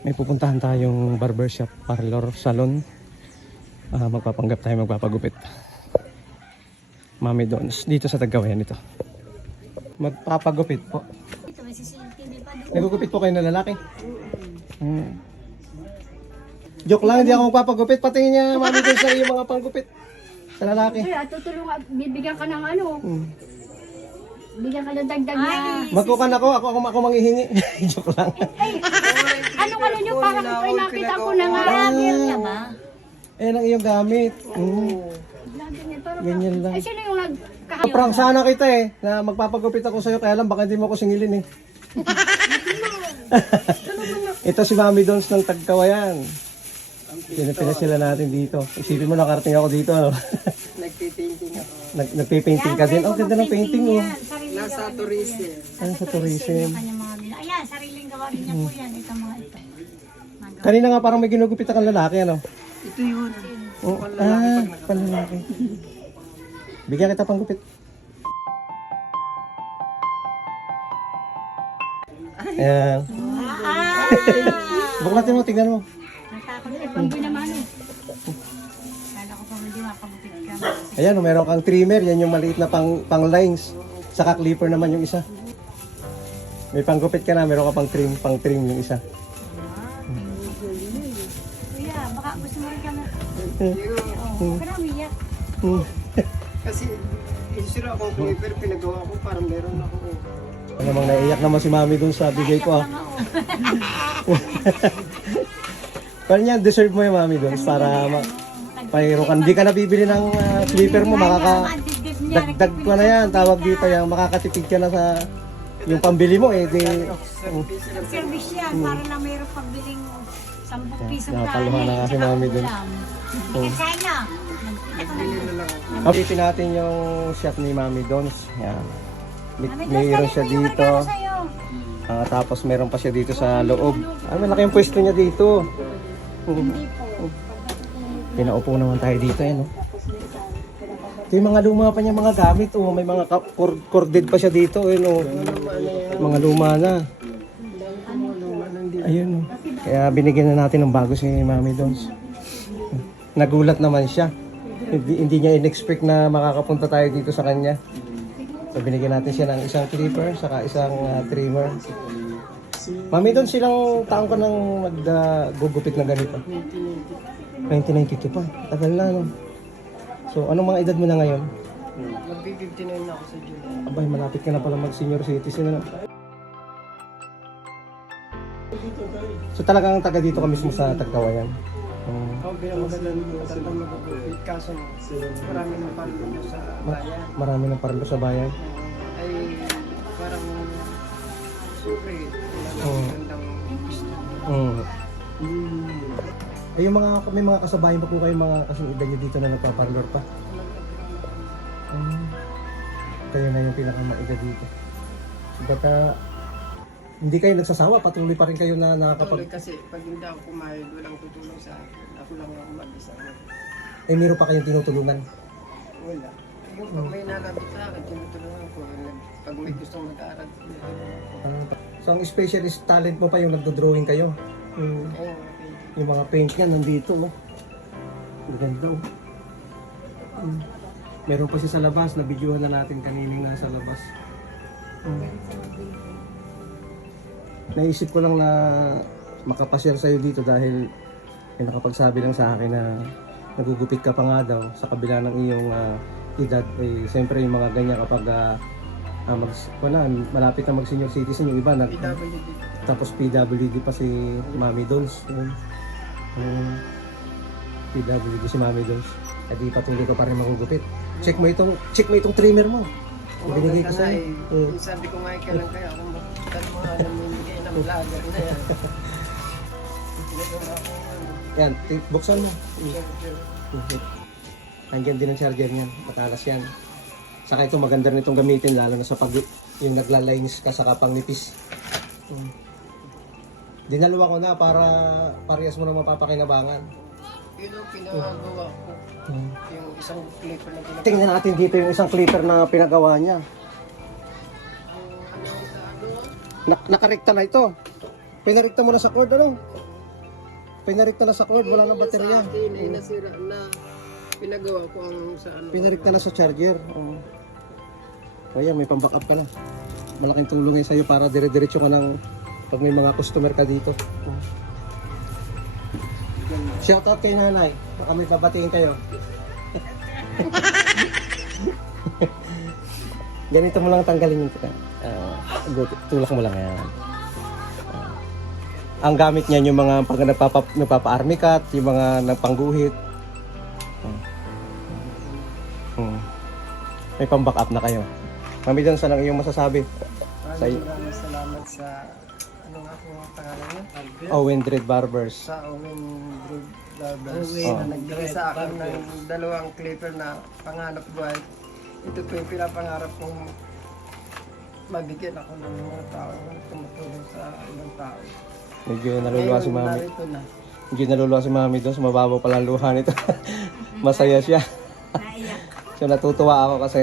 May pupuntahan tayong barbershop, parlor, salon. Magpapanggap tayo, magpapagupit. Mami Dons, dito sa Tagawayan ito. Magpapagupit po. Ito, may sisilipin pa doon. Nagugupit po kayo na lalaki? Joke lang, hindi ako magpapagupit. Patingin niya, Mami Dons, sa iyo mga panggupit. Sa lalaki. Ay, tutulungan, bibigyan ka ng ano. Bigyan ka ng dagdag na. Magkukan ako manghihingi. Joke lang. Anong ano nyo, parang ay nakita ko na nga. Vlogger ka ba? Ayan ang iyong gamit. Vlogger niya, parang Ganyan lang. ay, sino yung nagkakayo? Prank sana kita na magpapagupit ako sa'yo, kaya lang baka hindi mo ako singilin Ito si Mami Dons ng Tagkawayan. Pinapila sila natin dito. Isipin mo, nakarating ako dito, ano? Nagpipainting ako. Nagpipainting ka din. Oh, ganda ng painting mo. Nasa tourism. Ano sa tourism? Ayan, sariling gawa rin niya po yan. Ito mga ito. Kanina nga parang may ginugupit kang lalaki, ano? Ito yun. Oh, panlalaki. Bigyan kita pang gupit. Ayan. Buklatin mo, tignan mo. Natakot eh, pangboy naman eh. Kala ko pang hindi makapagupit ka. Ayan, meron kang trimmer. Yan yung maliit na pang lines. Saka clipper naman yung isa. May panggupit ka na, meron ka pang trim yung isa. Kuya, baka gusto mo rin kami. Yun. Oo, pero umiyak. Kasi insira akong clipper, pinagawa ko parang meron ako. Ano namang naiyak naman si Mami dun sa bigay ko, Pero yan, deserve mo yung Mami dun para payro ka. Hindi ka nabibili ng clipper mo, dagdag ko na yan. Tawag dito yung makakatipid ka na sa yung pambili mo Di, Service yan, para na mayroong pagbiling 10 piso nakaluha na nga si Mami dun. Sana. Updatein natin yung shop ni Mami Dons. Yan. Mayroon siya dito. Tapos meron pa siya dito sa loob. Malaki yung pwesto niya dito. Pinaupo naman tayo dito. No? Ito yung mga luma pa niya mga gamit. May mga corded pa siya dito. Mga luma na. Ayun. Kaya binigyan na natin ng bago si Mami Dons. Nagulat naman siya. Hindi niya in-expect na makakapunta tayo dito sa kanya. So binigyan natin siya ng isang clipper saka isang trimmer. Mami Dons, silang taon ka nang maggugupit na ganito? 1992 pa. Tagal na, no? So anong mga edad mo na ngayon? Magpi-59 na ako sa July. Abay, malapit ka na pala mag-senior citizen. Ano? So talagang taga dito ka mismo sa Tagkawayan? Ako pinamagalan magpapit kaso marami na parang sa bayan. Marami ng parlo sa bayan? Ay parang siyempre magandang gusto. Ay, may mga kasabayan pa po kayo mga kasing edad nyo dito na nagpaparlor pa? Kayo na yung pinakamaedad dito. So baka hindi kayo nagsasawa, patuloy pa rin kayo na nakakapag... Kasi pag hindi ako kumayod, walang tutulong sa akin. Ako lang ako mag-isa. meron pa kayong tinutulungan? Wala. Yung pag may nalapit sa akin, tinutulungan ko. Pag may gustong mag-aaral, So ang specialist talent mo pa yung nagdo-drawing kayo? ayun, okay. Yung mga paint niya nandito, no? Ganda, Meron pa siya sa labas, na-videohan na natin kanining nasa labas. Naisip ko lang na makapasyal sa'yo dito dahil may nakapagsabi lang sa akin na nagugupit ka pa nga daw sa kabila ng iyong edad. Siyempre yung mga ganyan kapag malapit na mag-senior citizen, yung iba PWD. tapos PWD pa si Mami Dons. PWD si Mami Dons. Di patuloy ka pa rin magugupit. Check mo itong trimmer mo. Binigay ko sa'yo. Sabi ko nga kailan kaya kung mga alam mo hindi kayo ng vlogger na yan. Yan, buksan mo. Nandiyan din ang charger niyan. Matalas yan. Saka ito maganda rin itong gamitin lalo na sa pag yung naglalines ka sa kapangnipis. Dinaluwa ko na para parehas mo na mapapakinabangan. Yun ang pinagawa ko. Yung isang clipper na pinagawa. Tingnan natin dito yung isang clipper na pinagawa niya. Nakarekta na ito. Pinarekta mo na sa cord, ano? Pinarikta na sa cord, wala nang baterya. Sa akin ay nasira na. Pinagawa ko ang sa ano. Pinarikta na sa charger. Kaya may pang-backup ka na. Malaking tulong yun sa'yo para dire-diretso ka ng pag may mga customer ka dito. Shoutout kay nanay. Baka may babatiin kayo. Ganito mo lang tanggalin yung tulak mo lang yan. Ang gamit niyan yung mga pag nagpapa-army cut, yung mga nagpangguhit. May pang-backup na kayo. Mami, doon sa lang iyong masasabi. Maraming salamat sa ano nga po ang pangalan niya? Owen Dread Barbers. Sa Owen Brood Lovers Oh. na nagbigay sa akin ng dalawang clipper na panganap buhay. Ito po yung pinapangarap kong mabigyan ako ng mga tao na tumutulong sa ibang tao. Medyo naluluha si Mami. Narito na. Medyo naluluha si Mami doon. Mababaw pala ang luha nito. Masaya siya. Naiyak. So natutuwa ako kasi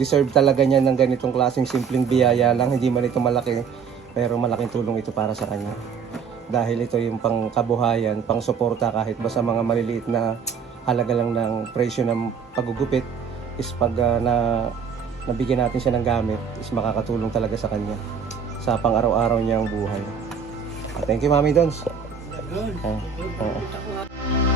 deserve talaga niya ng ganitong klaseng simpleng biyaya lang. Hindi man ito malaki, pero malaking tulong ito para sa kanya. Dahil ito yung pang kabuhayan, pang suporta kahit ba sa mga maliliit na halaga lang ng presyo ng paggugupit is pag nabigyan natin siya ng gamit is makakatulong talaga sa kanya sa pang-araw-araw niyang buhay. Thank you, Mami Dons. Good. Oo.